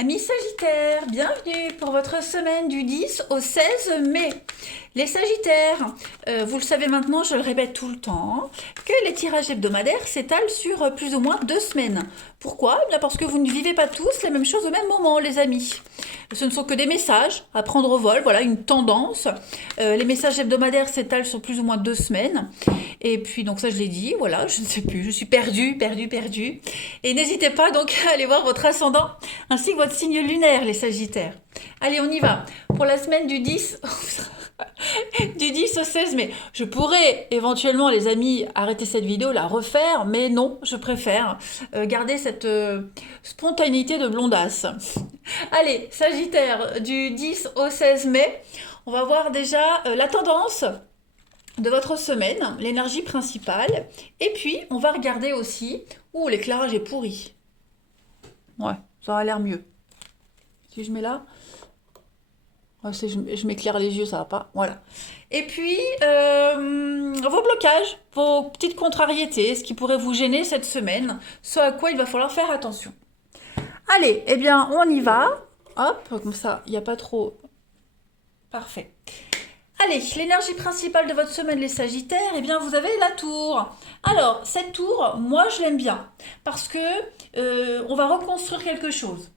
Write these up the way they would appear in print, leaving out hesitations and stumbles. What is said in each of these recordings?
Amis Sagittaires, bienvenue pour votre semaine du 10 au 16 mai. Les Sagittaires, vous le savez maintenant, je le répète tout le temps, que les tirages hebdomadaires s'étalent sur plus ou moins 2 semaines. Pourquoi? Eh bien parce que vous ne vivez pas tous la même chose au même moment, les amis. Ce ne sont que des messages à prendre au vol, voilà une tendance. Les messages hebdomadaires s'étalent sur plus ou moins 2 semaines. Et puis, donc ça je l'ai dit, voilà, je ne sais plus, je suis perdue. Et n'hésitez pas donc à aller voir votre ascendant ainsi que votre signe lunaire, les Sagittaires. Allez, on y va. Pour la semaine du 10, du 10 au 16 mai. Je pourrais éventuellement, les amis, arrêter cette vidéo, la refaire, mais non, je préfère garder cette spontanéité de blondasse. Allez, Sagittaire, du 10 au 16 mai, on va voir déjà la tendance de votre semaine, l'énergie principale, et puis on va regarder aussi où l'éclairage est pourri. Ouais, ça a l'air mieux. Si je mets là, ouais, je m'éclaire les yeux, ça va pas. Voilà. Et puis, vos blocages, vos petites contrariétés, ce qui pourrait vous gêner cette semaine, ce à quoi il va falloir faire attention. Allez, eh bien, on y va. Hop, comme ça, il n'y a pas trop... Parfait. Allez, l'énergie principale de votre semaine, les Sagittaires, eh bien, vous avez la tour. Alors, cette tour, moi, je l'aime bien parce que on va reconstruire quelque chose.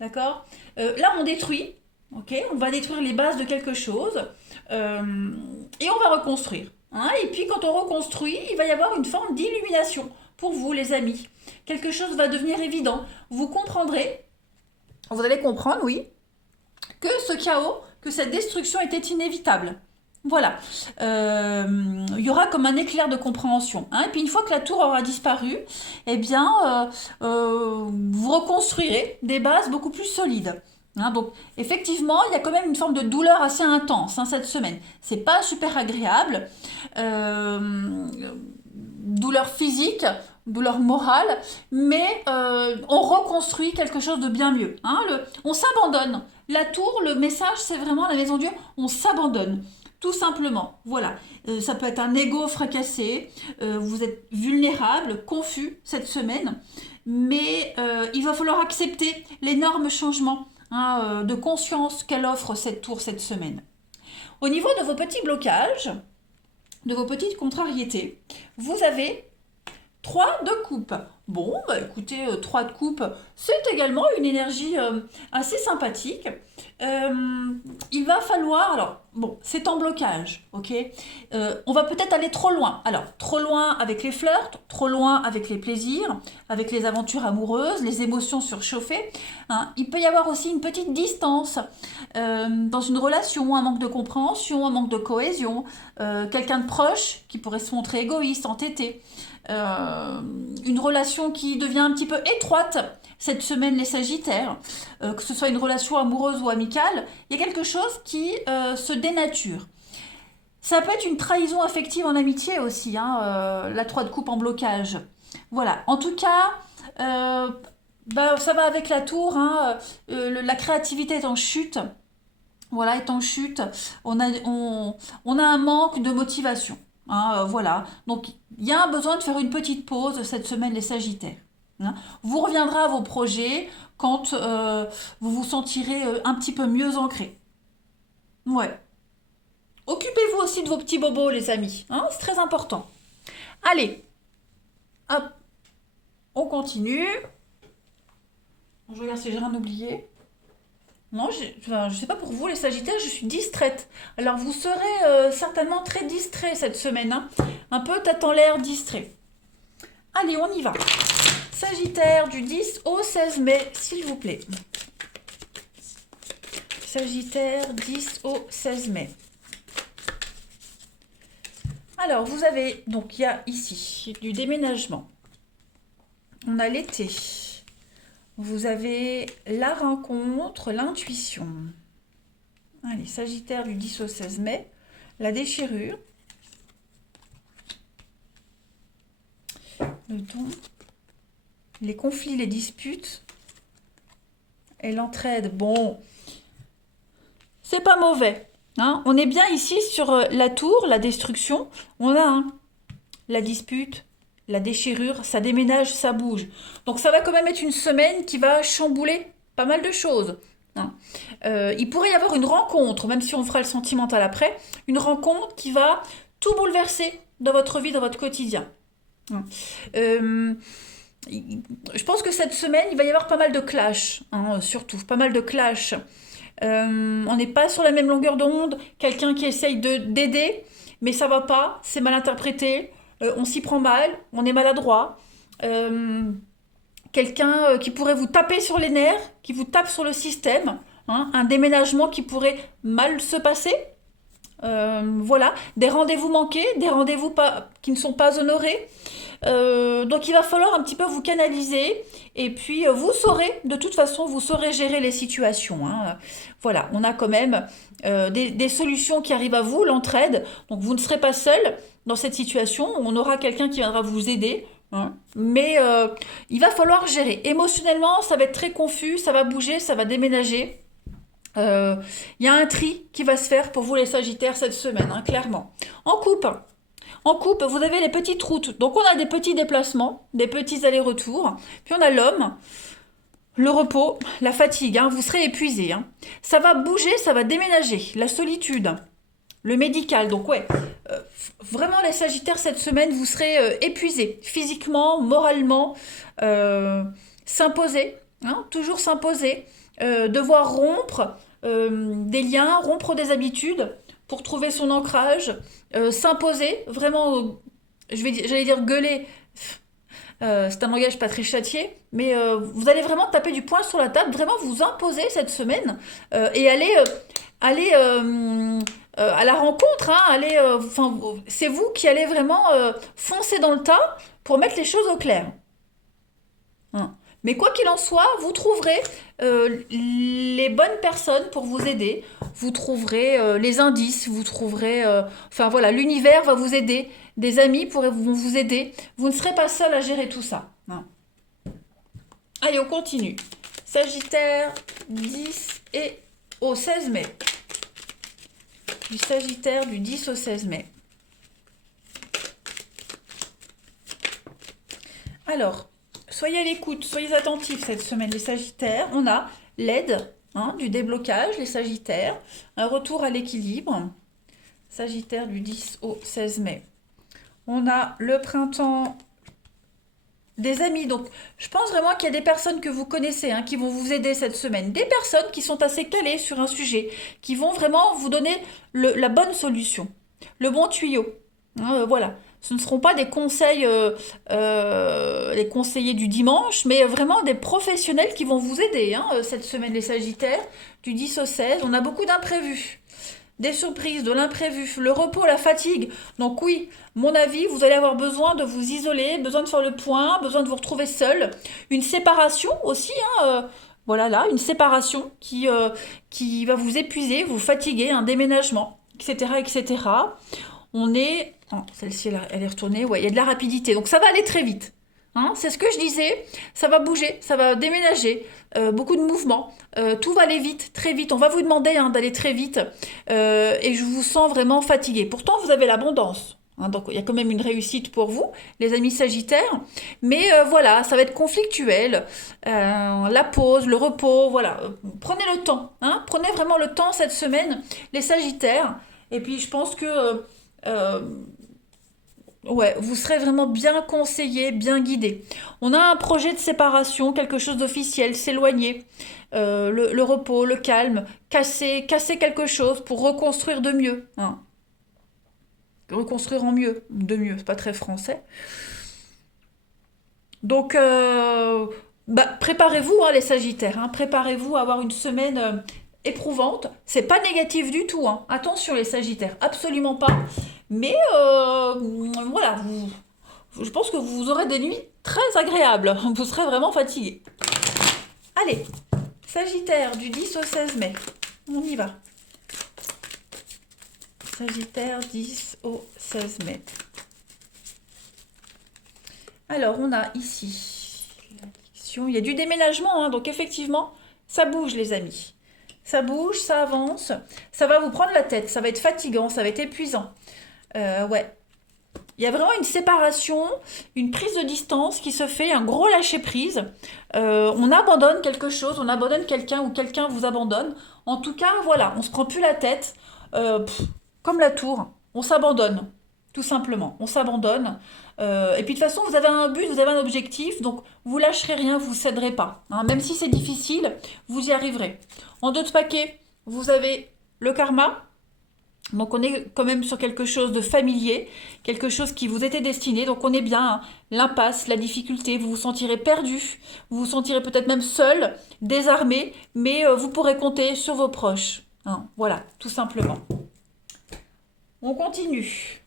D'accord? Là, on détruit, ok? On va détruire les bases de quelque chose et on va reconstruire. Hein. Et puis, quand on reconstruit, il va y avoir une forme d'illumination pour vous, les amis. Quelque chose va devenir évident. Vous comprendrez, vous allez comprendre, oui, que ce chaos, que cette destruction était inévitable. Voilà. Il y aura comme un éclair de compréhension. Hein. Et puis une fois que la tour aura disparu, eh bien, vous reconstruirez des bases beaucoup plus solides. Hein, donc effectivement, il y a quand même une forme de douleur assez intense hein, cette semaine. C'est pas super agréable. Douleur physique, douleur morale, mais on reconstruit quelque chose de bien mieux. Hein, on s'abandonne. La tour, le message, c'est vraiment la maison Dieu, on s'abandonne. Tout simplement, voilà. Ça peut être un ego fracassé, vous êtes vulnérable, confus cette semaine, mais il va falloir accepter l'énorme changement hein, de conscience qu'elle offre cette tour cette semaine. Au niveau de vos petits blocages, de vos petites contrariétés, vous avez 3 de coupe. Bon, bah écoutez, 3 de coupe, c'est également une énergie assez sympathique. Il va falloir, alors, bon, c'est en blocage, ok. On va peut-être aller trop loin. Alors, trop loin avec les flirts, trop loin avec les plaisirs, avec les aventures amoureuses, les émotions surchauffées. Hein. Il peut y avoir aussi une petite distance dans une relation, un manque de compréhension, un manque de cohésion, quelqu'un de proche qui pourrait se montrer égoïste, entêté. Une relation qui devient un petit peu étroite cette semaine les Sagittaires, que ce soit une relation amoureuse ou amicale, il y a quelque chose qui se dénature. Ça peut être une trahison affective en amitié aussi, hein, la 3 de coupe en blocage. Voilà, en tout cas, bah, ça va avec la tour, hein, la créativité est en chute. Voilà, est en chute. On a un manque de motivation. Hein, voilà. Donc, il y a un besoin de faire une petite pause cette semaine, les Sagittaires. Hein. Vous reviendrez à vos projets quand vous vous sentirez un petit peu mieux ancré. Ouais. Occupez-vous aussi de vos petits bobos, les amis. Hein, c'est très important. Allez, hop, on continue. Je regarde si j'ai rien oublié. Non, enfin, je sais pas pour vous les Sagittaires, je suis distraite. Alors vous serez certainement très distrait cette semaine, hein. Un peu tête en l'air, distrait. Allez, on y va. Sagittaire du 10 au 16 mai, s'il vous plaît. Sagittaire 10 au 16 mai. Alors vous avez, donc il y a ici du déménagement. On a l'été. Vous avez la rencontre, l'intuition. Allez, Sagittaire du 10 au 16 mai. La déchirure. Le don. Les conflits, les disputes. Et l'entraide. Bon, c'est pas mauvais. Hein. On est bien ici sur la tour, la destruction. On a la dispute, la déchirure, ça déménage, ça bouge. Donc ça va quand même être une semaine qui va chambouler pas mal de choses. Hein. Il pourrait y avoir une rencontre, même si on fera le sentimental après, une rencontre qui va tout bouleverser dans votre vie, dans votre quotidien. Hein. Euh, je pense que cette semaine, il va y avoir pas mal de clash, hein, surtout, pas mal de clash. On n'est pas sur la même longueur d'onde. Quelqu'un qui essaye d'aider, mais ça va pas, c'est mal interprété, on s'y prend mal, on est maladroit. Euh, Quelqu'un qui pourrait vous taper sur les nerfs, qui vous tape sur le système, hein, un déménagement qui pourrait mal se passer. Voilà, des rendez-vous manqués, des rendez-vous qui ne sont pas honorés. Donc il va falloir un petit peu vous canaliser et puis vous saurez, de toute façon, vous saurez gérer les situations. Hein. Voilà, on a quand même des solutions qui arrivent à vous, l'entraide. Donc vous ne serez pas seul dans cette situation, on aura quelqu'un qui viendra vous aider. Hein. Mais il va falloir gérer. Émotionnellement, ça va être très confus, ça va bouger, ça va déménager. Il y a un tri qui va se faire pour vous les Sagittaires cette semaine, hein, clairement. En couple, vous avez les petites routes. Donc on a des petits déplacements, des petits allers-retours. Puis on a l'homme, le repos, la fatigue. Hein, vous serez épuisé. Hein. Ça va bouger, ça va déménager. La solitude, le médical. Donc ouais, vraiment les Sagittaires cette semaine, vous serez épuisés physiquement, moralement. S'imposer, hein, toujours s'imposer. Devoir rompre des liens, rompre des habitudes pour trouver son ancrage, s'imposer, vraiment, j'allais dire gueuler, c'est un langage pas très châtié, mais vous allez vraiment taper du poing sur la table, vraiment vous imposer cette semaine et aller à la rencontre, hein, c'est vous qui allez vraiment foncer dans le tas pour mettre les choses au clair. Hein. Mais quoi qu'il en soit, vous trouverez les bonnes personnes pour vous aider. Vous trouverez les indices, vous trouverez... enfin voilà, l'univers va vous aider. Des amis vont vous aider. Vous ne serez pas seul à gérer tout ça. Non. Allez, on continue. Sagittaire, 10 et au 16 mai. Du Sagittaire du 10 au 16 mai. Alors... Soyez à l'écoute, soyez attentifs cette semaine, les Sagittaires. On a l'aide, hein, du déblocage, les Sagittaires. Un retour à l'équilibre. Sagittaire du 10 au 16 mai. On a le printemps des amis. Donc, je pense vraiment qu'il y a des personnes que vous connaissez, hein, qui vont vous aider cette semaine. Des personnes qui sont assez calées sur un sujet, qui vont vraiment vous donner la bonne solution, le bon tuyau. Hein, voilà. Ce ne seront pas des conseils, les conseillers du dimanche, mais vraiment des professionnels qui vont vous aider, hein, cette semaine, les Sagittaires, du 10 au 16. On a beaucoup d'imprévus, des surprises, de l'imprévu, le repos, la fatigue. Donc oui, mon avis, vous allez avoir besoin de vous isoler, besoin de faire le point, besoin de vous retrouver seul. Une séparation aussi, hein, voilà là, une séparation qui va vous épuiser, vous fatiguer, un déménagement, etc., etc. On est... Oh, celle-ci, elle est retournée. Ouais, il y a de la rapidité. Donc, ça va aller très vite. Hein, c'est ce que je disais. Ça va bouger, ça va déménager. Beaucoup de mouvements. Tout va aller vite, très vite. On va vous demander, hein, d'aller très vite. Et je vous sens vraiment fatigué. Pourtant, vous avez l'abondance. Hein, donc, il y a quand même une réussite pour vous, les amis Sagittaires. Mais voilà, ça va être conflictuel. La pause, le repos, voilà. Prenez le temps. Hein, prenez vraiment le temps cette semaine, les Sagittaires. Et puis, je pense que... ouais, vous serez vraiment bien conseillé, bien guidé. On a un projet de séparation, quelque chose d'officiel, s'éloigner, le repos, le calme, casser quelque chose pour reconstruire de mieux. Hein. Reconstruire en mieux, de mieux, c'est pas très français. Donc, préparez-vous, hein, les Sagittaires. Hein, préparez-vous à avoir une semaine éprouvante. C'est pas négatif du tout. Hein. Attention, les Sagittaires, absolument pas. Mais voilà, je pense que vous aurez des nuits très agréables. Vous serez vraiment fatigué. Allez, Sagittaire du 10 au 16 mai. On y va. Sagittaire 10 au 16 mai. Alors, on a ici l'addiction. Il y a du déménagement, hein, donc effectivement, ça bouge, les amis. Ça bouge, ça avance. Ça va vous prendre la tête. Ça va être fatigant, ça va être épuisant. Ouais. Il y a vraiment une séparation, une prise de distance qui se fait, un gros lâcher-prise. On abandonne quelque chose, on abandonne quelqu'un ou quelqu'un vous abandonne. En tout cas, voilà, on se prend plus la tête. Comme la tour, on s'abandonne, tout simplement. On s'abandonne. Et puis de toute façon, vous avez un but, vous avez un objectif, donc vous lâcherez rien, vous céderez pas, hein. Même si c'est difficile, vous y arriverez. En d'autres paquets, vous avez le karma. Donc on est quand même sur quelque chose de familier, quelque chose qui vous était destiné. Donc on est bien, hein. L'impasse, la difficulté, vous vous sentirez perdu, vous vous sentirez peut-être même seul, désarmé, mais vous pourrez compter sur vos proches, hein. Voilà, tout simplement. On continue.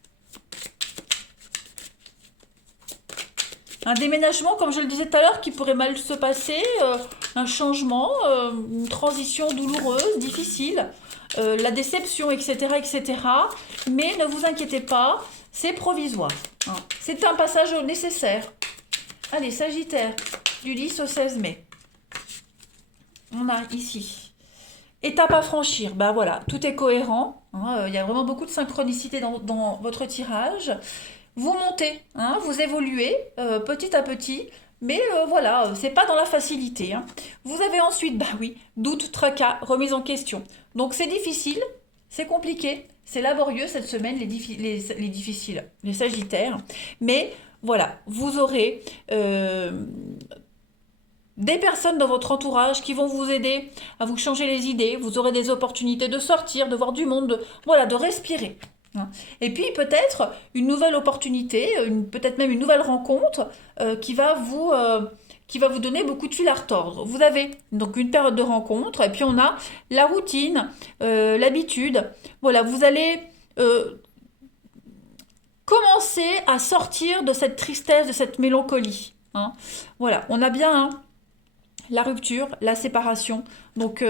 Un déménagement, comme je le disais tout à l'heure, qui pourrait mal se passer, un changement, une transition douloureuse, difficile, la déception, etc., etc. Mais ne vous inquiétez pas, c'est provisoire, hein. C'est un passage nécessaire. Allez, Sagittaire, du 10 au 16 mai. On a ici. Étape à franchir, ben voilà, tout est cohérent, hein, il y a vraiment beaucoup de synchronicité dans votre tirage. Vous montez, hein, vous évoluez petit à petit, mais voilà, c'est pas dans la facilité, hein. Vous avez ensuite, bah oui, doute, tracas, remise en question. Donc c'est difficile, c'est compliqué, c'est laborieux cette semaine, les difficiles, les Sagittaires, mais voilà, vous aurez des personnes dans votre entourage qui vont vous aider à vous changer les idées. Vous aurez des opportunités de sortir, de voir du monde, voilà, de respirer, hein. Et puis peut-être une nouvelle opportunité, peut-être même une nouvelle rencontre qui va vous donner beaucoup de fil à retordre. Vous avez donc une période de rencontre et puis on a la routine, l'habitude. Voilà, vous allez commencer à sortir de cette tristesse, de cette mélancolie, hein. Voilà, on a bien, hein, la rupture, la séparation. Donc,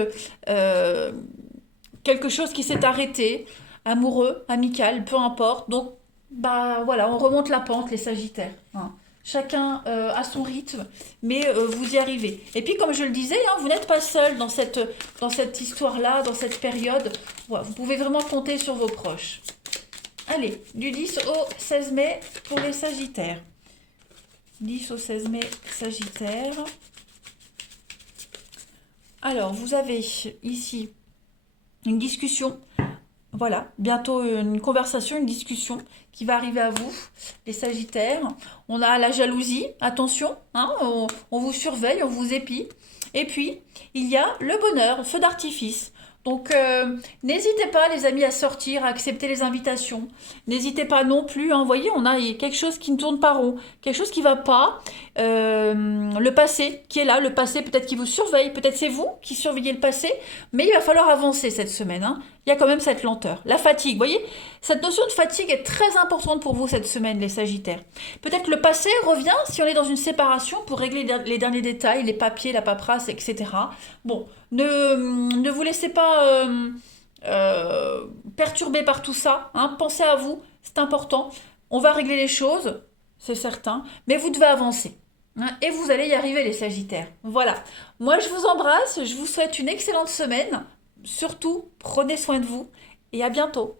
quelque chose qui s'est arrêté, amoureux, amical, peu importe. Donc, bah voilà, on remonte la pente, les Sagittaires, hein. Chacun a son rythme, mais vous y arrivez. Et puis, comme je le disais, hein, vous n'êtes pas seul dans cette histoire-là, dans cette période. Voilà, vous pouvez vraiment compter sur vos proches. Allez, du 10 au 16 mai pour les Sagittaires. 10 au 16 mai, Sagittaire. Alors, vous avez ici une discussion, voilà, bientôt une conversation, une discussion qui va arriver à vous, les Sagittaires. On a la jalousie, attention, hein, on vous surveille, on vous épie. Et puis, il y a le bonheur, feu d'artifice. Donc, n'hésitez pas, les amis, à sortir, à accepter les invitations. N'hésitez pas non plus, hein, vous voyez, on a quelque chose qui ne tourne pas rond, quelque chose qui ne va pas. Le passé qui est là, le passé peut-être qui vous surveille, peut-être c'est vous qui surveillez le passé, mais il va falloir avancer cette semaine, hein. Il y a quand même cette lenteur. La fatigue, vous voyez, cette notion de fatigue est très importante pour vous cette semaine, les Sagittaires. Peut-être que le passé revient si on est dans une séparation pour régler les derniers détails, les papiers, la paperasse, etc. Bon, ne vous laissez pas perturber par tout ça, hein. Pensez à vous, c'est important. On va régler les choses, c'est certain, mais vous devez avancer, hein, et vous allez y arriver, les Sagittaires. Voilà. Moi, je vous embrasse. Je vous souhaite une excellente semaine. Surtout, prenez soin de vous et à bientôt.